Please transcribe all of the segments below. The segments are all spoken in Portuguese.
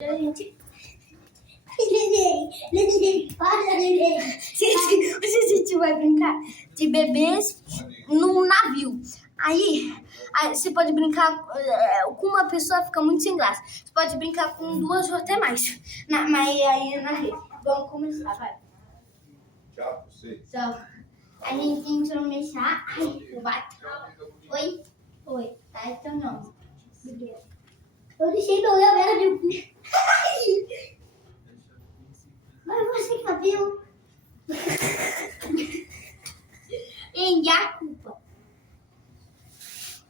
Gente. A gente vai brincar de bebês num navio. Aí você pode brincar com uma pessoa, fica muito sem graça. Você pode brincar com duas ou até mais. Mas aí na rede. Vamos começar, vai. Tchau, pra você. Tchau. A gente tem que começar. Ai, eu bato. Oi? Oi. Tá, então não. Eu deixei meu cabelo de... Mas você cabelo. E a culpa.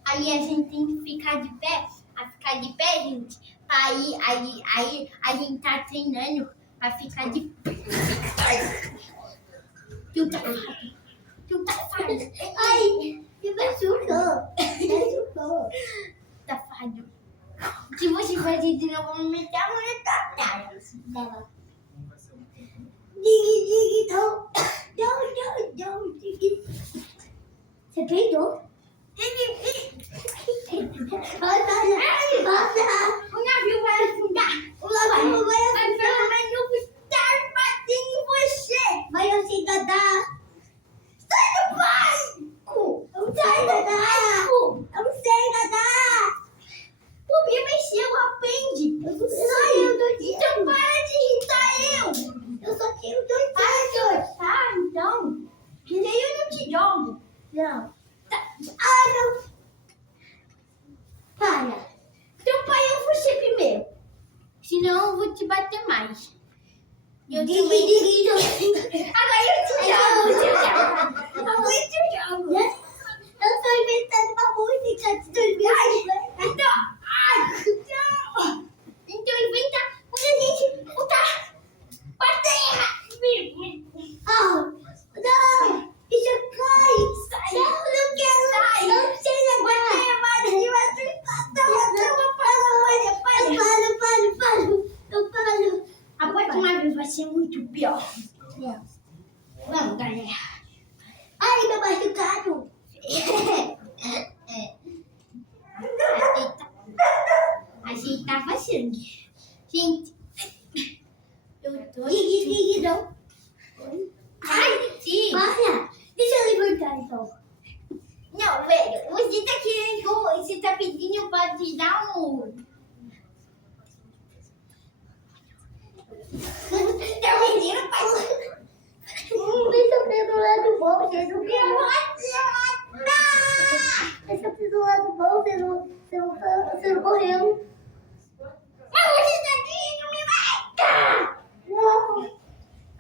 Aí a gente tem que ficar de pé. A ficar de pé, gente. Aí a gente tá treinando pra ficar de pé. Tu tá falho. Ai, me machucou. Tá falho. Se você fazer de novo, vamos meter a mão na tua cara. Você peidou? O navio vai afundar. O navio vai afundar. Mas não estar batendo em você. Vai assim, Dadá. Sai do barco. Sai, Dadá. Eu não sei, Dadá. O bebê seu aprende. Eu não sei. Então para de irritar eu. Eu só tenho 2 passos. Tá, então. Que nem eu não te jogo. Não. Tá. Ah, não. Para. Então pai, eu vou ser primeiro. Senão eu vou te bater mais. Eu também... Agora eu te jogo. Agora eu te jogo. Eu tô inventando uma música de 2000. Então inventa quando a gente botar pra terra. Não. Isso cai. Sai. Eu não quero. Sai. Eu não sei nadar. Eu paro. A próxima vez vai ser muito pior. Vamos, galera. Ai, meu machucado. A gente tá fazendo. Gente, eu tô... Não. Ai, sim. Para. Deixa eu levantar, então. Não, velho. Você tá querendo... Você tá pedindo pra te dar um... Tá pedindo pra... Deixa eu ver do lado bom. Você não quer matar. Deixa eu ver do lado bom. Você não correu. Mas você tá querendo me matar. Não.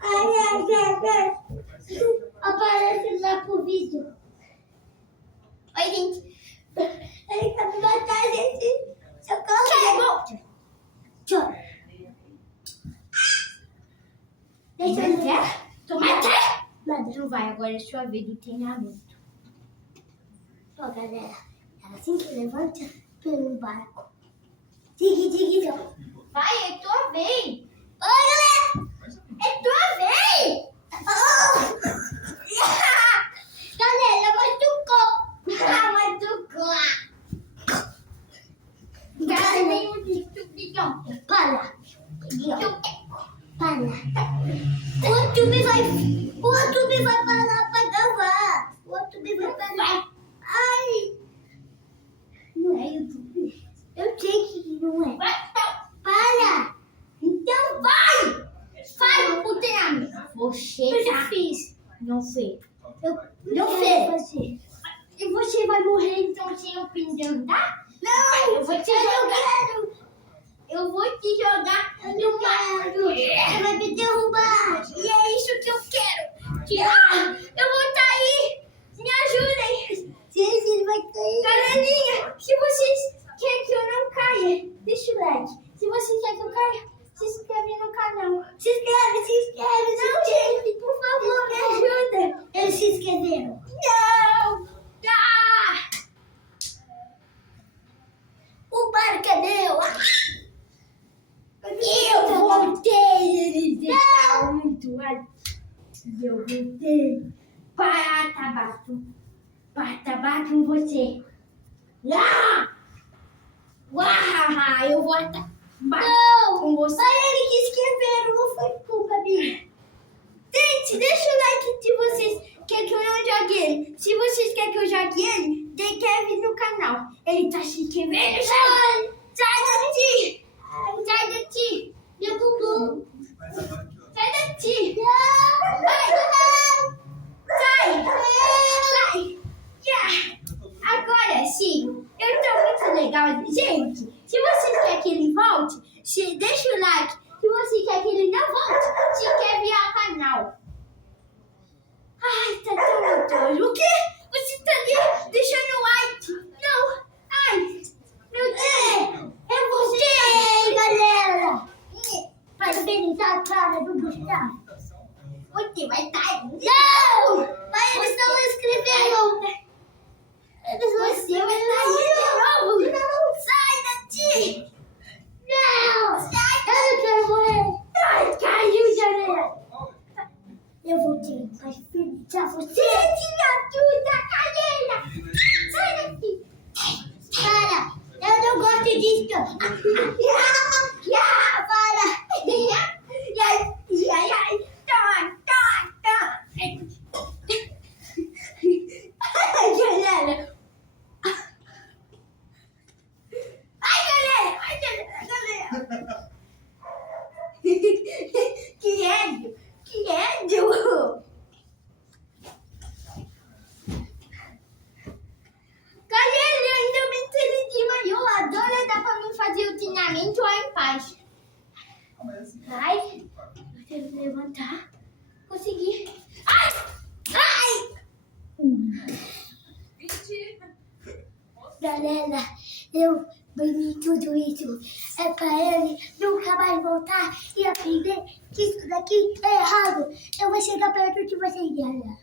Ai. Aparece lá pro vídeo. Oi, gente. Ele tá me matando, gente. Socorro. Tchau. Deixa eu ver. Tô matando. Nada. Não vai, agora é sua vez do treinamento. Ó, galera. Assim que levanta pelo barco. Não. Vai, é tua vez. Oi, galera. É tua vez. Galera, machucou. Galera, nenhum destruidão. Para. O YouTube vai parar pra gravar. O YouTube vai parar. Ai. Não é YouTube. Eu sei que não é. Para. Então vai. Faz o treinamento. Você já fez. Não fez. Não fez. E você vai morrer então sem eu andar? Não. Eu vou te jogar. Eu vou te jogar no mar. Você vai me derrubar. E é isso que eu quero. Eu vou cair. Me ajudem. Sim, vai cair. Galerinha, se vocês querem que eu não caia, deixa o like. Se vocês querem que eu caia, se inscreve no canal. Se inscreve. Não, gente, por favor, me ajuda. Eles se inscreveram. Não. O barco é meu. Eu voltei, eles estavam muito altos. Eu voltei. Bato em você. Eu vou até. Não! Com você. Mas ele que escreveram, não foi culpa minha. Gente, deixa o like se vocês querem que eu não jogue ele. Se vocês querem que eu jogue ele, tem que vir no canal. Ele tá se inscrevendo. Sai daqui. Sai daqui. Meu Gugu. Sai daqui. Sai. Sai. Agora sim. Eu tô muito legal. Gente, se vocês querem que ele volte, deixa o like. Se você quer que ele não volte, se quer vir ao canal. Ai, tá tão gostoso. O quê? Você tá ali deixando o like? Não. Ai, meu Deus. É você, galera. Parabenizar a cara do Gustavo. Você vai estar... Não! Mas eles estão escrevendo. Você vai sair de novo. Não, sai daqui. Não! Sai! Eu não quero morrer! Ai, caiu, Janela! Eu vou tentar finalizar você! Tira tudo da cadeira! Sai daqui! Para! Eu não gosto disso! Para! Ai, Janela! Que édio! Cadê ele? Ainda bem que ele desmaiou. Agora dá pra mim fazer o treinamento lá em paz. Ai, eu tenho que levantar. Consegui. Ai! Ai! Galera, eu bebi tudo isso. É pra ele nunca mais voltar e aprender que isso daqui é errado. Eu vou chegar perto de vocês, galera.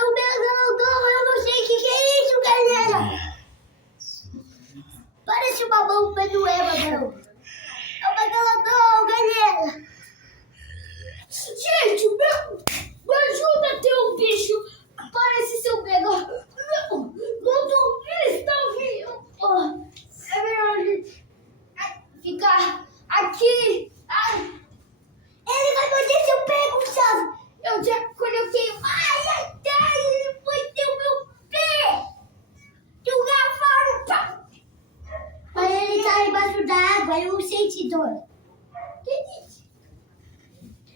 O megalodon, eu não sei o que é isso, galera. Parece uma bomba do Eva, é o megalodon, galera. Gente, me ajuda a ter um bicho. Parece ser um megalodon. Ele está vindo. É melhor a gente ficar aqui. Ai. Ele vai morder seu pé, Gustavo. Eu já coloquei. Ai, ele foi ter o meu pé. Jogar fora. Mas ele tá embaixo da água. Eu senti dor. Que isso?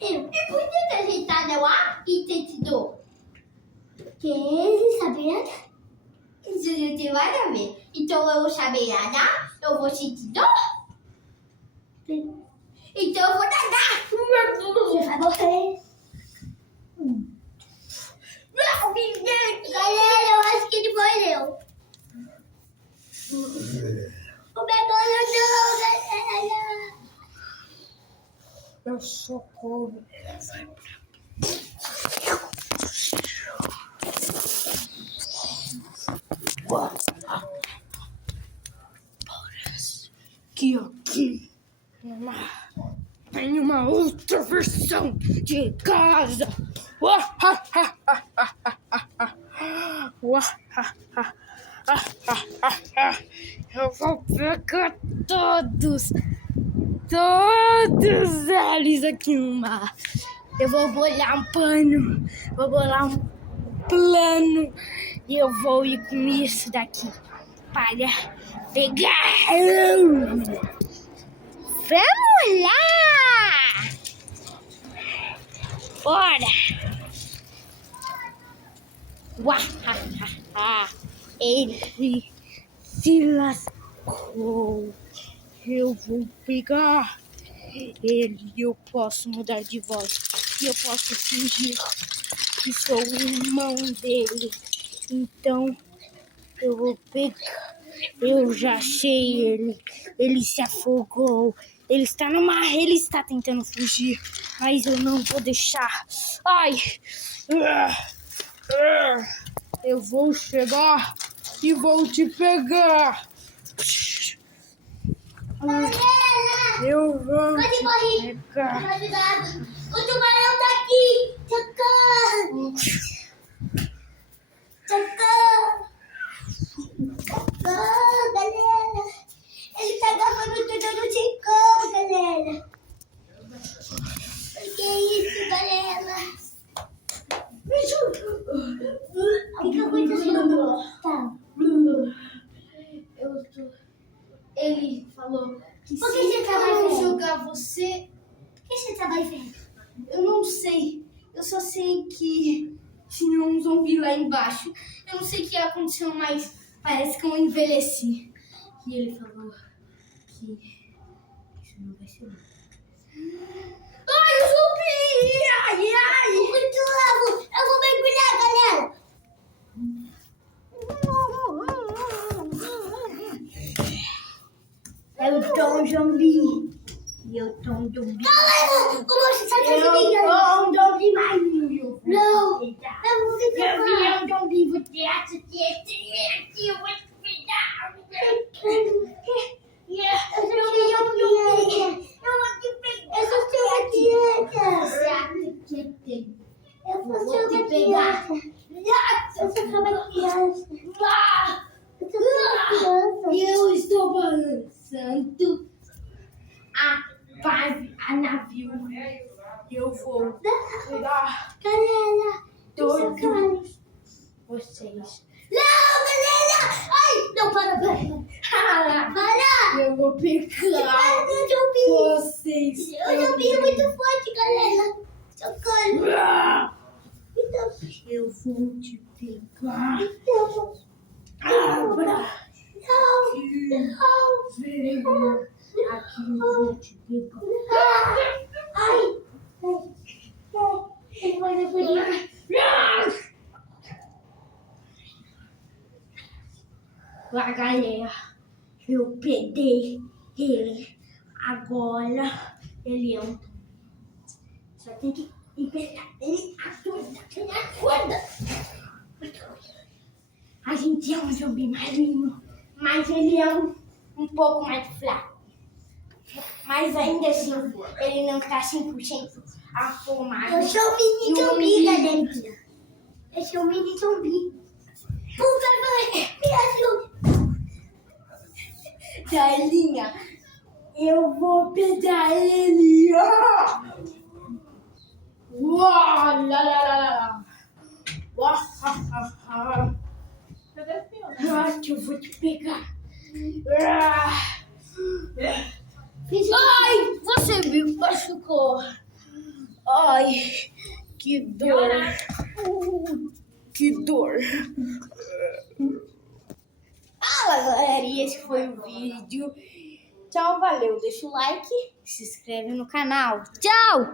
E por que a gente tá lá e sente dor? Que ele sabia? Isso não tem nada a ver. Então eu vou saber nadar, eu vou sentir dor. Então eu vou nadar. Você vai morrer. Não, galera, eu acho que ele morreu. O megalodon, galera. Eu socorro. Parece que aqui tem uma outra versão de casa. Eu vou pegar todos eles aqui numa. Eu vou bolar um pano, vou bolar um plano e eu vou ir com isso daqui para pegar. Vamos lá! Bora! Ele se lascou. Eu vou pegar ele e eu posso mudar de voz. E eu posso fingir que sou o irmão dele. Então eu vou pegar. Eu já achei ele. Ele se afogou. Ele está no mar. Ele está tentando fugir. Mas eu não vou deixar. Ai! Eu vou chegar e vou te pegar. Eu vou te pegar. O tubarão tá aqui. Socorro. Socorro! Socorro, galera! Ele tá gravando tudo, eu não sei como, galera! O que é isso, galera? O que aconteceu? Tá. Ele falou que Por que se você trabalha eu em jogar você, Por que você trabalha em eu não sei. Eu só sei que tinha um zumbi lá embaixo. Eu não sei o que aconteceu, mas parece que eu envelheci. E ele falou que isso não vai ser bom. Ai, o zumbi! Ai, ai! Muito amo! Eu vou mergulhar, galera! Eu tô um zumbi. Eu tô um zumbi. Galera! O moço tá atrás de Eu mim, galera! tô um zumbi marinho. Não! Eu vou me Eu vi salvar! um zumbi, você acha que esse eu vou te pegar? Eu vou te pegar! Eu sou sua criança! Você acredita? Eu Vou sou te sua pegar. criança! Eu sou sua criança! Ah! Eu sou sua criança! Eu estou balançando a navio. Eu vou pegar Galera! todos vocês. Não, galera! Ai! Não, para! Para! Eu vou Para, pegar meu zumbi! vocês. O zumbi é muito forte, galera! Socorro! Eu vou te pegar. Então, Abra. não! Venha. Aqui eu vou te pegar. Ai! Ele vai mergulhar! Lá, galera, eu peguei ele. Agora ele é um. Só tem que pegar ele acorda. A gente é um zumbi marinho, mas ele é um pouco mais fraco. Mas ainda assim, ele não tá 100% afomado. Eu sou um mini zumbi, galera! Eu sou um mini zumbi! Por favor, me ajude! Galinha, eu vou pegar ele. Uau, lá, lá, lá, lá. Uau, ha, ha, ha. Acho que eu vou te pegar. Ai, você me machucou. Ai, que dor. Que dor. Galera, e esse foi o vídeo. Tchau, valeu. Deixa o like, se inscreve no canal. Tchau!